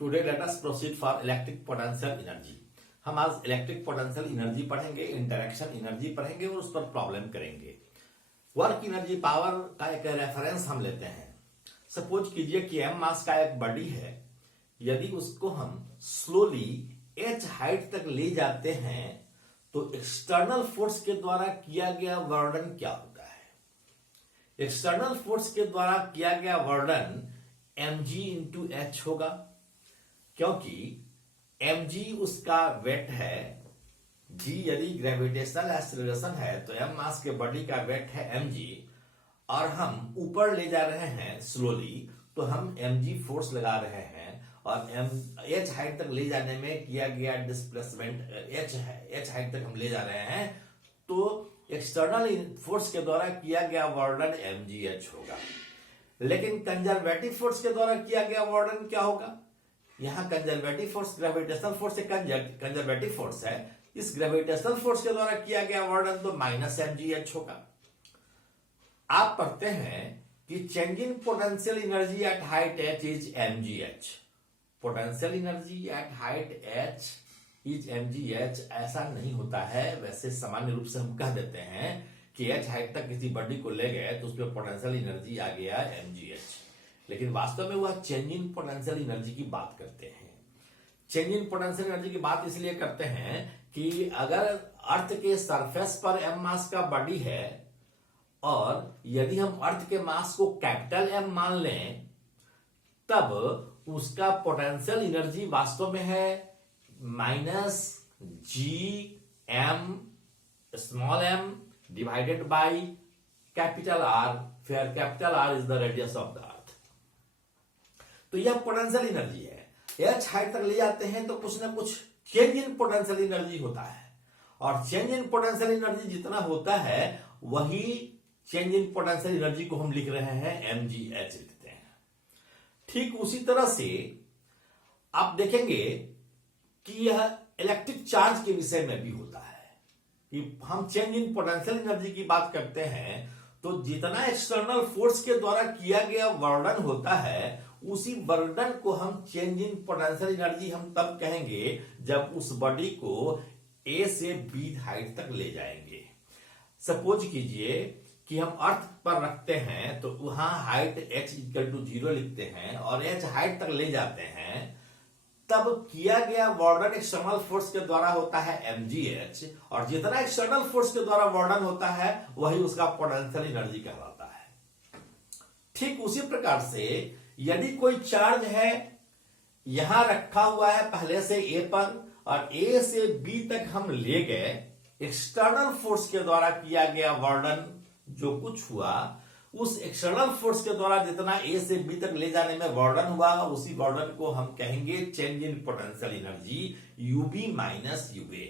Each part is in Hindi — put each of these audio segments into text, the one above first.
Today let us proceed for electric potential energy. हम आज इलेक्ट्रिक पोटेंशियल एनर्जी पढ़ेंगे, इंटरेक्शन एनर्जी पढ़ेंगे और उस पर प्रॉब्लम करेंगे। वर्क एनर्जी पावर का एक रेफरेंस हम लेते हैं। सपोज कीजिए कि एम मास का एक बॉडी है, यदि उसको हम स्लोली एच हाइट तक ले जाते हैं तो एक्सटर्नल फोर्स के द्वारा किया गया वर्डन क्या होता है। एक्सटर्नल फोर्स के द्वारा किया गया वर्डन mg इंटू एच होगा, क्योंकि mg उसका वेट है, g यदि ग्रेविटेशनल एक्सीलरेशन है तो m मास के बॉडी का वेट है mg, और हम ऊपर ले जा रहे हैं स्लोली तो हम mg फोर्स लगा रहे हैं और h हाइट तक ले जाने में किया गया डिस्प्लेसमेंट h हाइट तक हम ले जा रहे हैं तो एक्सटर्नल फोर्स के द्वारा किया गया वर्डन mgh होगा। लेकिन कंजर्वेटिव फोर्स के द्वारा किया गया वर्डन क्या होगा। यहां कंजर्वेटिव फोर्स ग्रेविटेशनल फोर्स से कंजर्वेटिव फोर्स है, इस ग्रेविटेशनल फोर्स के द्वारा किया गया वर्डन तो माइनस mgh होगा। आप पढ़ते हैं कि change in potential energy at height h is mgh। Potential energy at height h is mgh ऐसा नहीं होता है। वैसे सामान्य रूप से हम कह देते हैं कि h हाइट तक किसी बॉडी को ले गए तो उसमें पोटेंशियल एनर्जी आ गया mgh, लेकिन वास्तव में वह चेंज इन पोटेंशियल एनर्जी की बात करते हैं। चेंज इन पोटेंशियल एनर्जी की बात इसलिए करते हैं कि अगर अर्थ के सरफेस पर m मास का बॉडी है और यदि हम अर्थ के मास को कैपिटल M मान लें तब उसका पोटेंशियल एनर्जी वास्तव में है minus gm small m divided by capital R, where capital R is the radius of the earth. तो यह पोटेंशियल एनर्जी है। h हाइट तक ले जाते हैं तो कुछ ना कुछ चेंज इन पोटेंशियल एनर्जी होता है, और चेंज इन पोटेंशियल एनर्जी जितना होता है वही चेंज इन पोटेंशियल एनर्जी को हम लिख रहे हैं mgh लिखते हैं। ठीक उसी तरह से आप देखेंगे कि यह इलेक्ट्रिक चार्ज के विषय में भी होता है कि हम चेंज इन पोटेंशियल एनर्जी की बात करते हैं तो जितना एक्सटर्नल फोर्स के द्वारा किया गया वर्डन होता है उसी वर्डन को हम चेंज इन पोटेंशियल एनर्जी हम तब कहेंगे जब उस बॉडी को A से B हाइट तक ले जाएंगे। सपोज कीजिए कि हम अर्थ पर रखते हैं तो वहां हाइट h इक्वल टू 0 लिखते हैं और h हाइट तक ले जाते हैं, तब किया गया वर्डन एक्सटर्नल फोर्स के द्वारा होता है mgh, और जितना एक्सटर्नल फोर्स के द्वारा वर्डन होता है वही उसका पोटेंशियल एनर्जी कहलाता है। ठीक उसी प्रकार से यदि कोई चार्ज है यहां रखा हुआ है पहले से A पर और A से B तक हम ले गए, एक्सटर्नल फोर्स के द्वारा किया गया वर्डन जो कुछ हुआ उस एक्सटर्नल फोर्स के द्वारा जितना A से B तक ले जाने में वर्डन हुआ उसी वर्डन को हम कहेंगे change in potential energy UB minus UA।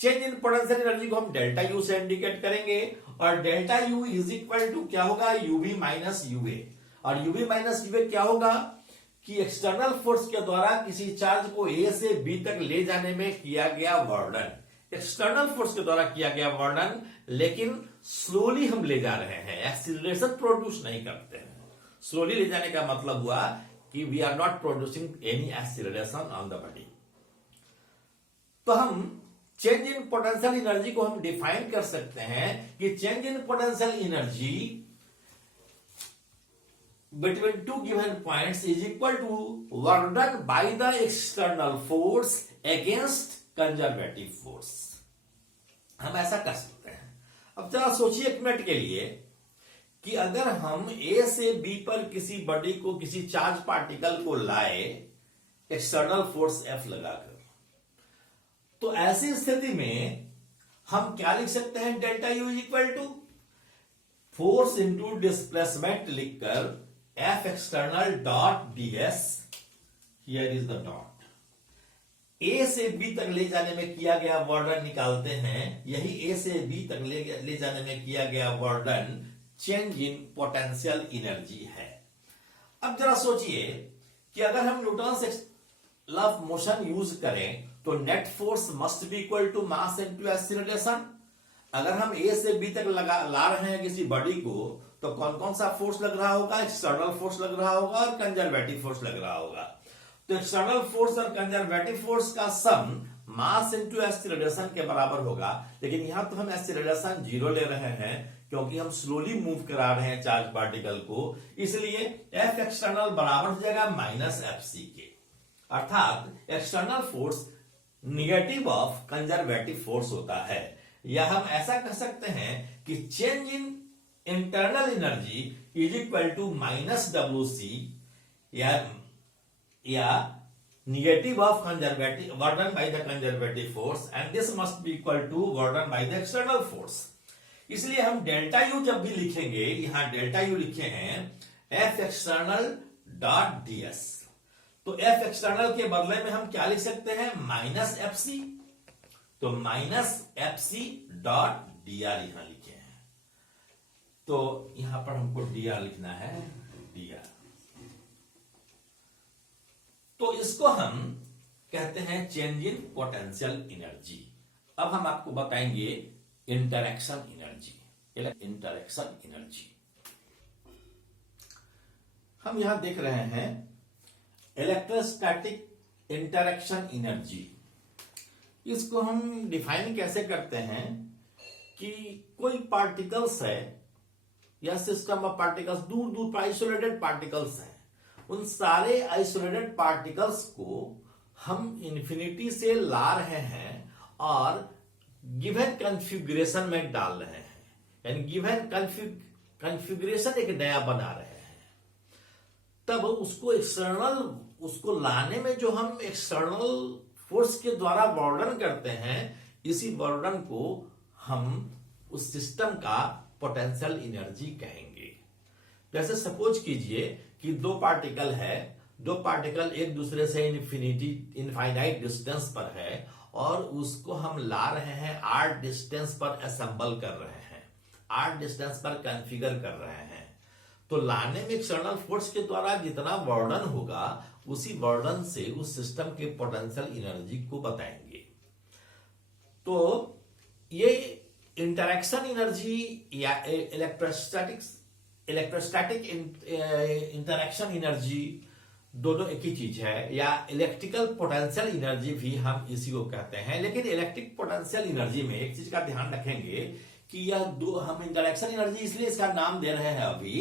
Change in potential energy को हम डेल्टा U से इंडिकेट करेंगे और delta U is equal to क्या होगा UB माइनस UA, और UB माइनस UA क्या होगा कि एक्सटर्नल फोर्स के द्वारा किसी चार्ज को A से B तक ले जाने में किया गया वर्डन, एक्सटर्नल फोर्स के द्वारा किया गया वर्डन, लेकिन स्लोली हम ले जा रहे हैं, एक्सीलरेशन प्रोड्यूस नहीं करते हैं। स्लोली ले जाने का मतलब हुआ कि we are not producing any acceleration on the body. तो हम चेंज इन पोटेंशियल एनर्जी को हम डिफाइन कर सकते हैं कि change in potential energy between two given points is equal to work done by the external force against conservative force। हम ऐसा कर सकते हैं। अब जरा सोचिए एक मिनट के लिए कि अगर हम A से B पर किसी बॉडी को, किसी चार्ज पार्टिकल को लाए एक्सटर्नल फोर्स F लगाकर, तो ऐसी स्थिति में हम क्या लिख सकते हैं, delta U is equal to force into displacement लिखकर F external dot ds, here is the dot, A से B तक ले जाने में किया गया वर्डन निकालते हैं, यही A से B तक ले जाने में किया गया work done change in potential energy है। अब जरा सोचिए कि अगर हम Newton's law of motion use करें तो net force must be equal to mass into acceleration. अगर हम A से B तक ला रहे हैं किसी बॉडी को तो कौन कौन सा फोर्स लग रहा होगा, एक्सटर्नल फोर्स लग रहा होगा और कंजर्वेटिव फोर्स लग रहा होगा। तो एक्सटर्नल फोर्स और कंजर्वेटिव फोर्स का सम मास इंटू एक्सीलरेशन के बराबर होगा, लेकिन यहां तो हम एक्सीलरेशन 0 ले रहे हैं क्योंकि हम स्लोली मूव करा रहे हैं चार्ज पार्टिकल को, इसलिए एफ एक्सटर्नल बराबर हो जाएगा माइनस एफ सी के, अर्थात external force negative of conservative force होता है। या हम ऐसा कह सकते हैं कि change in internal energy is equal to minus W C या negative of conservative burden by the conservative force and this must be equal to burden by the external force। इसलिए हम डेल्टा यू जब भी लिखेंगे, यहां डेल्टा यू लिखे हैं F external dot D S, तो एफ एक्सटर्नल के बदले में हम क्या लिख सकते हैं माइनस एफ सी, तो minus F C dot D R यहां लिखे हैं, तो यहां पर हमको डी आर लिखना है, डी आर, तो इसको हम कहते हैं चेंज इन पोटेंशियल एनर्जी। अब हम आपको बताएंगे इंटरैक्शन एनर्जी, इंटरैक्शन एनर्जी। हम यहां देख रहे हैं इलेक्ट्रोस्टैटिक इंटरैक्शन एनर्जी। इसको हम डिफाइन कैसे करते हैं कि कोई पार्टिकल्स है या सिस्टम ऑफ पार्टिकल्स, दूर दूर पर आइसोलेटेड पार्टिकल्स हैं, उन सारे आइसोलेटेड पार्टिकल्स को हम इंफिनिटी से ला रहे हैं और गिवन कॉन्फ़िगरेशन में डाल रहे हैं, यानी गिवन कॉन्फ़िगरेशन एक नया बना रहे हैं, तब उसको एक्सटर्नल, उसको लाने में जो हम एक्सटर्नल फोर्स के द्वारा बर्डन करते हैं, इसी बर्डन को हम उस सिस्टम का पोटेंशियल एनर्जी कहेंगे। जैसे सपोज कीजिए कि दो पार्टिकल है, दो पार्टिकल एक दूसरे से इनफाइनाइट डिस्टेंस पर है और उसको हम ला रहे हैं आर डिस्टेंस पर असेंबल कर रहे हैं, आर डिस्टेंस पर कॉन्फ़िगर कर रहे हैं, तो लाने में एक्सटर्नल फोर्स के द्वारा जितना बर्डन होगा उसी बर्डन से उस सिस्टम के पोटेंशियल एनर्जी को बताएंगे। तो ये इंटरैक्शन एनर्जी या इलेक्ट्रोस्टैटिक इंटरैक्शन एनर्जी दोनों एक ही चीज है, या इलेक्ट्रिकल पोटेंशियल एनर्जी भी हम इसी को कहते हैं। लेकिन इलेक्ट्रिक पोटेंशियल एनर्जी में एक चीज का ध्यान रखेंगे कि यह दो, हम इंटरैक्शन एनर्जी इसलिए इसका नाम दे रहे हैं अभी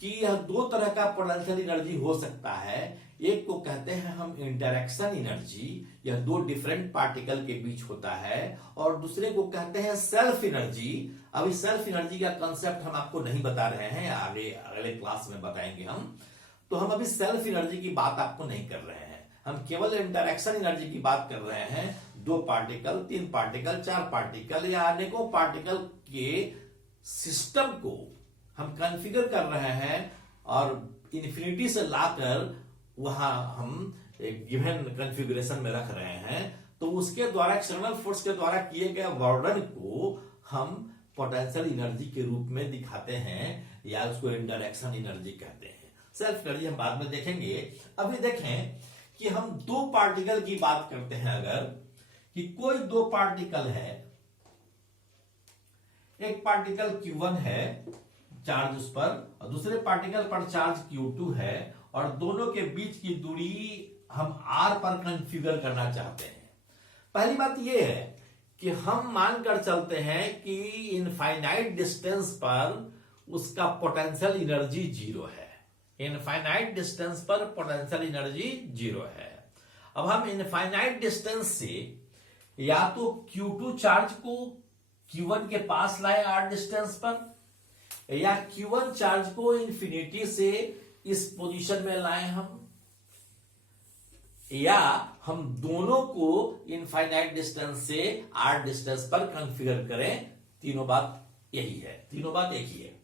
कि यह दो तरह का पोटेंशियल एनर्जी हो सकता है। एक को कहते हैं हम इंटरैक्शन एनर्जी, यह दो डिफरेंट पार्टिकल के बीच होता है, और दूसरे को कहते हैं सेल्फ एनर्जी। अभी सेल्फ एनर्जी का कंसेप्ट हम आपको नहीं बता रहे हैं, आगे अगले क्लास में बताएंगे हम, तो हम अभी सेल्फ एनर्जी की बात आपको नहीं कर रहे हैं, हम केवल इंटरैक्शन एनर्जी की बात कर रहे हैं। दो पार्टिकल, तीन पार्टिकल, चार पार्टिकल या अनेकों पार्टिकल के सिस्टम को हम कॉन्फ़िगर कर रहे हैं और इन्फिनिटी से लाकर वहां हम एक गिवन कॉन्फ़िगरेशन में रख रहे हैं, तो उसके द्वारा एक्सटर्नल फोर्स के द्वारा किए गए बर्डन को हम पोटेंशियल एनर्जी के रूप में दिखाते हैं या उसको इंटरैक्शन एनर्जी कहते हैं। सेल्फ एनर्जी हम बाद में देखेंगे। अभी देखें कि हम दो पार्टिकल की बात करते हैं, अगर कि कोई दो पार्टिकल है, एक पार्टिकल Q1 है चार्ज उस पर और दूसरे पार्टिकल पर चार्ज Q2 है, और दोनों के बीच की दूरी हम R पर कॉन्फ़िगर करना चाहते हैं। पहली बात यह है कि हम मानकर चलते हैं कि इनफाइनाइट डिस्टेंस पर उसका पोटेंशियल एनर्जी 0 है, इनफाइनाइट डिस्टेंस पर पोटेंशियल एनर्जी 0 है। अब हम इनफाइनाइट डिस्टेंस से या तो Q2 चार्ज को Q1 के पास लाए R डिस्टेंस पर, या Q1 चार्ज को इन्फिनिटी से इस पोजीशन में लाए हम, या हम दोनों को इनफाइनाइट डिस्टेंस से R डिस्टेंस पर कॉन्फ़िगर करें। तीनों बात यही है, तीनों बात एक ही है।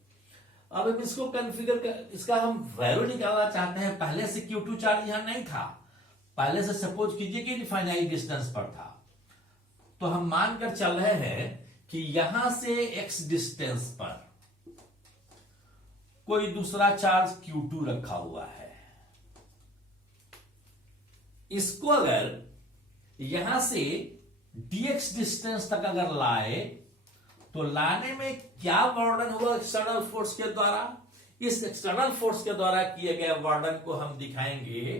अब हम इसको कॉन्फ़िगर कर, इसका हम वैल्यू निकालना चाहते हैं। पहले से Q2 चार्ज यहां नहीं था, पहले से सपोज कीजिए कि इनफाइनाइट डिस्टेंस पर था, तो हम मानकर चल रहे हैं कि यहां से x डिस्टेंस पर कोई दूसरा चार्ज Q2 रखा हुआ है। इसको अगर यहां से dx डिस्टेंस तक अगर लाए तो लाने में क्या बर्डन हुआ एक्सटर्नल फोर्स के द्वारा? इस एक्सटर्नल फोर्स के द्वारा किए गए बर्डन को हम दिखाएंगे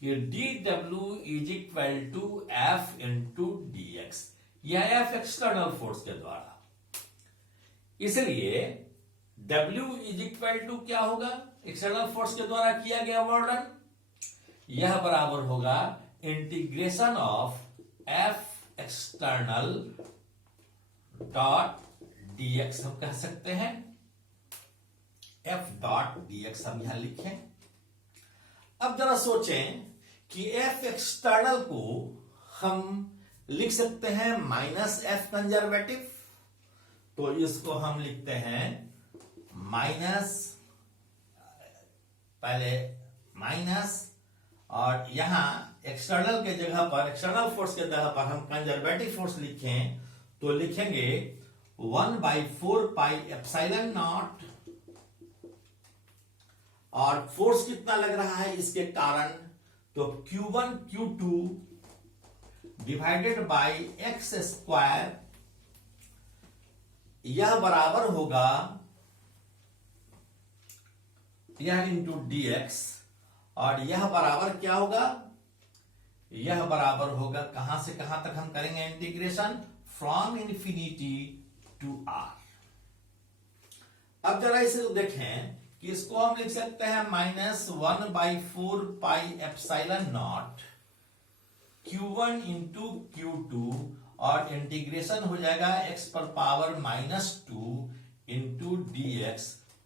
कि dw is equal to F into D X, यह एफ एक्सटर्नल फोर्स के द्वारा, इसलिए W इज इक्वल टू क्या होगा, एक्सटर्नल फोर्स के द्वारा किया गया वर्डन, यह बराबर होगा integration of F external dot dx, हम कह सकते हैं f डॉट dx हम यहां लिखें। अब जरा सोचें कि f एक्सटर्नल को हम लिख सकते हैं माइनस एफ कंजर्वेटिव, तो इसको हम लिखते हैं माइनस, पहले माइनस, और यहां एक्सटर्नल के जगह पर, एक्सटर्नल फोर्स के जगह पर हम कंजर्वेटिव फोर्स लिखें तो लिखेंगे 1/4 पाई एप्सिलॉन नॉट, और फोर्स कितना लग रहा है इसके कारण, तो Q1 Q2 divided by x square, यह बराबर होगा, यह इंटू dx, और यह बराबर क्या होगा, यह बराबर होगा, कहां से कहां तक हम करेंगे integration, from infinity to R. अब जरा इसे देखें कि इसको हम लिख सकते हैं minus 1/4 pi epsilon naught Q1 into Q2, और इंटीग्रेशन हो जाएगा x पर power -2 into dx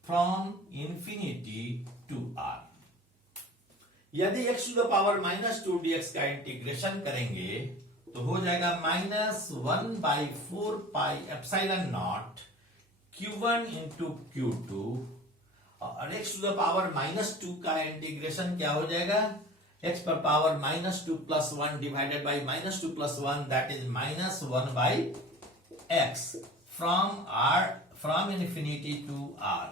from infinity to r। यदि x to the power -2 dx का इंटीग्रेशन करेंगे तो हो जाएगा -1/4 pi epsilon naught Q1 into Q2, और x टू द पावर -2 का इंटीग्रेशन क्या हो जाएगा, x पर power -2 plus 1 divided by -2 plus 1, that is -1/x from infinity to r,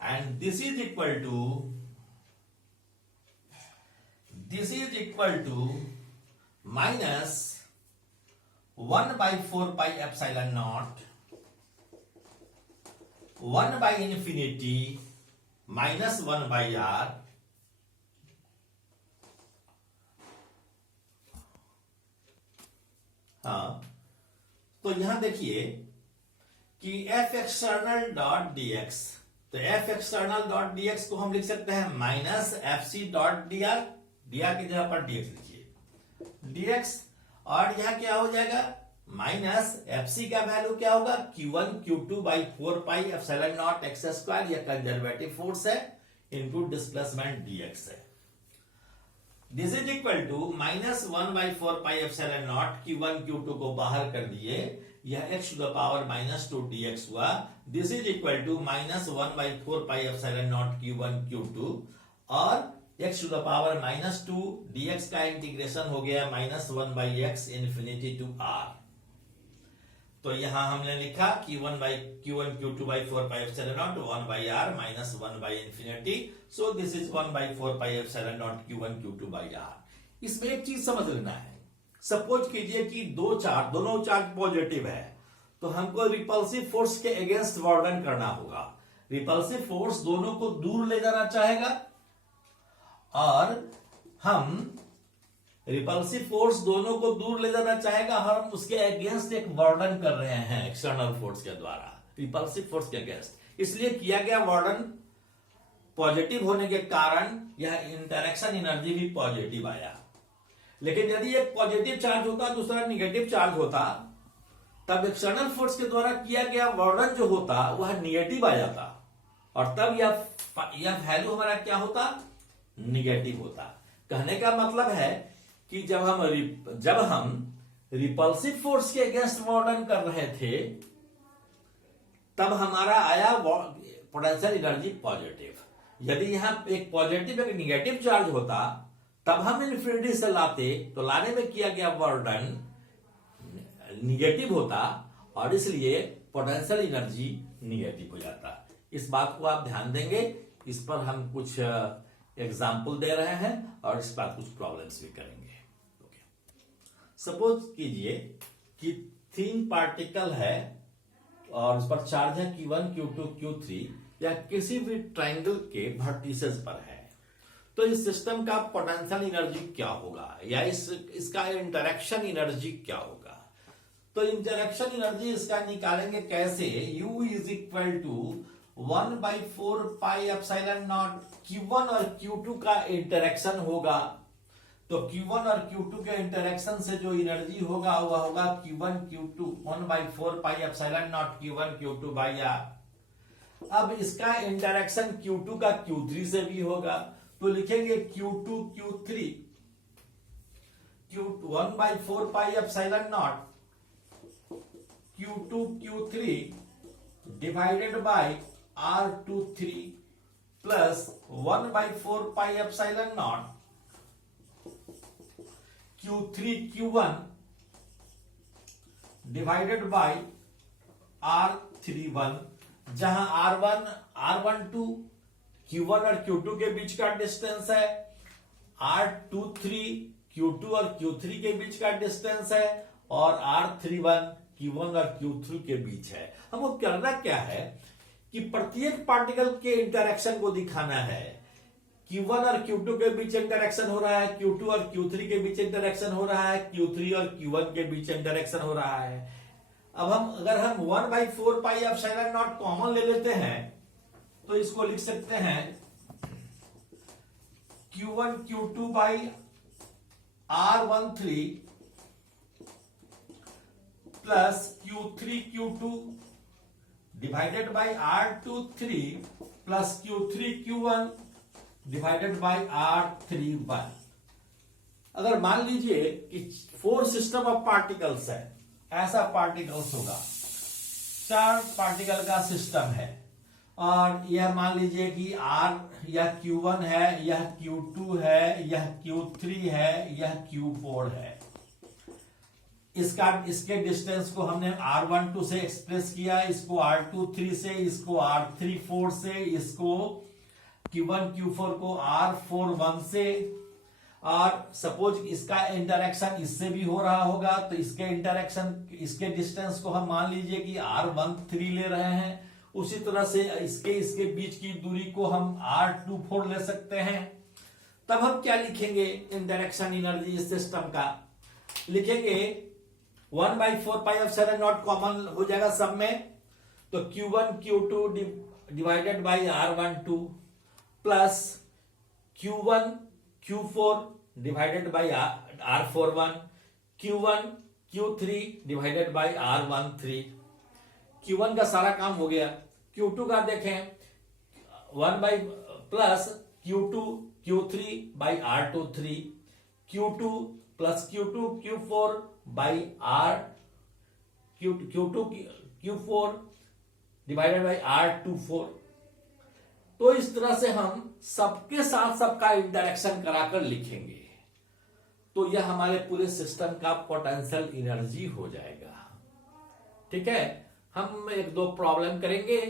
and this is equal to minus 1/4 pi epsilon not 1/इंफिनिटी -1/r, हाँ, तो यहां देखिए कि f एक्सटर्नल डॉट dx, तो f एक्सटर्नल डॉट dx को हम लिख सकते हैं minus fc dot dr, dr की जगह पर dx लिखिए dx, और यहां क्या हो जाएगा माइनस fc का वैल्यू क्या होगा, Q1 Q2 by 4 pi epsilon naught X square, यह कंजर्वेटिव फोर्स है, इनटू डिस्प्लेसमेंट dx है। This is equal to -1/4 pi epsilon naught Q1 Q2 को बाहर कर दिए, यह x to the power -2 dx हुआ। This is equal to -1/4 pi epsilon naught Q1 Q2, और x to the power -2 dx का इंटीग्रेशन हो गया -1/x इंफिनिटी टू r। तो यहां हमने लिखा Q1 Q2 by 4 pi epsilon naught 1/r minus 1/infinity, so this is 1/4 pi epsilon naught Q1 Q2 by r। इसमें एक चीज समझ लेना है, सपोज कीजिए कि दोनों चार्ज पॉजिटिव है, तो हमको रिपल्सिव फोर्स के अगेंस्ट वर्डन करना होगा। रिपल्सिव फोर्स दोनों को दूर ले जाना चाहेगा, और हम रिपल्सिव फोर्स दोनों को दूर ले जाना चाहेगा, हम उसके अगेंस्ट एक वर्डन कर रहे हैं एक्सटर्नल फोर्स के द्वारा, रिपल्सिव फोर्स के अगेंस्ट, इसलिए किया गया वर्डन पॉजिटिव होने के कारण यह इंटरेक्शन एनर्जी भी पॉजिटिव आया। लेकिन यदि एक पॉजिटिव चार्ज होता, दूसरा निगेटिव चार्ज होता, तब एक्सटर्नल फोर्स के द्वारा किया गया वर्डन जो होता वह निगेटिव आ जाता, और तब यह वैल्यू हमारा क्या होता, निगेटिव होता। कहने का मतलब है कि जब हम रिपल्सिव फोर्स के अगेंस्ट वर्डन कर रहे थे, तब हमारा आया पोटेंशियल एनर्जी पॉजिटिव। यदि यहां एक पॉजिटिव एक निगेटिव चार्ज होता, तब हम इन्फिनिटी से लाते, तो लाने में किया गया वर्डन निगेटिव होता, और इसलिए पोटेंशियल एनर्जी निगेटिव हो जाता। इस बात को आप ध्यान देंगे, इस पर हम कुछ एग्जाम्पल दे रहे हैं, और इस पर कुछ प्रॉब्लम्स भी करेंगे। सपोज कीजिए कि थिन पार्टिकल है और उस पर चार्ज है Q1 Q2 Q3, या किसी भी ट्रायंगल के वर्टिसेस पर है। तो इस सिस्टम का पोटेंशियल एनर्जी क्या होगा, या इसका इंटरेक्शन एनर्जी क्या होगा। तो इंटरेक्शन एनर्जी इसका निकालेंगे कैसे, U is equal to 1/4 pi epsilon naught Q1 और Q2 का इंटरेक्शन होगा। तो Q1 और Q2 के इंटरेक्शन से जो एनर्जी होगा वह होगा Q1 Q2 1/4 pi epsilon naught Q1 Q2 by R। अब इसका इंटरेक्शन Q2 का Q3 से भी होगा, तो लिखेंगे Q2 Q3 1/4 pi epsilon not Q2 Q3 divided by R23 plus 1/4 pi epsilon not Q3 Q1 divided by R31, जहां R12 Q1 और Q2 के बीच का डिस्टेंस है, R23 Q2 और Q3 के बीच का डिस्टेंस है, और R31 Q1 और Q3 के बीच है। हमको करना क्या है कि प्रत्येक पार्टिकल के इंटरेक्शन को दिखाना है। Q1 और Q2 के बीच इंटरेक्शन हो रहा है, Q2 और Q3 के बीच इंटरेक्शन हो रहा है, Q3 और Q1 के बीच इंटरेक्शन हो रहा है। अब अगर हम 1/4 पाई एप्सिलॉन नॉट कॉमन ले लेते हैं तो इसको लिख सकते हैं Q1 Q2 by R13 plus Q3 Q2 divided by R23 plus Q3 Q1 divided by R31। अगर मान लीजिए कि 4 सिस्टम ऑफ पार्टिकल्स है, ऐसा पार्टिकल्स होगा, 4 पार्टिकल का सिस्टम है, और यह मान लीजिए कि R यह Q1 है, यह Q2 है, यह Q3 है, यह Q4 है। इसके डिस्टेंस को हमने R12 से एक्सप्रेस किया, इसको R23 से, इसको R34 से, इसको Q1 Q4 को R41 से, और सपोज इसका इंटरेक्शन इससे भी हो रहा होगा तो इसके इंटरेक्शन, इसके डिस्टेंस को हम मान लीजिए कि R13 ले रहे हैं। उसी तरह से इसके बीच की दूरी को हम R24 ले सकते हैं। तब हम क्या लिखेंगे इंटरेक्शन एनर्जी इस सिस्टम का, लिखेंगे 1/4 पाई एप्सिलॉन नॉट कॉमन हो जाएगा सब में, तो Q1 Q2 divided by R12 plus Q1 Q4 divided by R41, Q1 Q3 divided by R13। Q1 का सारा काम हो गया। Q2 का देखें 1 plus Q2 Q3 by R23, Q2 plus Q2 Q4 by Q2 Q4 divided by R24। तो इस तरह से हम सबके साथ सबका इंटरेक्शन कराकर लिखेंगे, तो यह हमारे पूरे सिस्टम का पोटेंशियल एनर्जी हो जाएगा। ठीक है, हम 1-2 प्रॉब्लम करेंगे।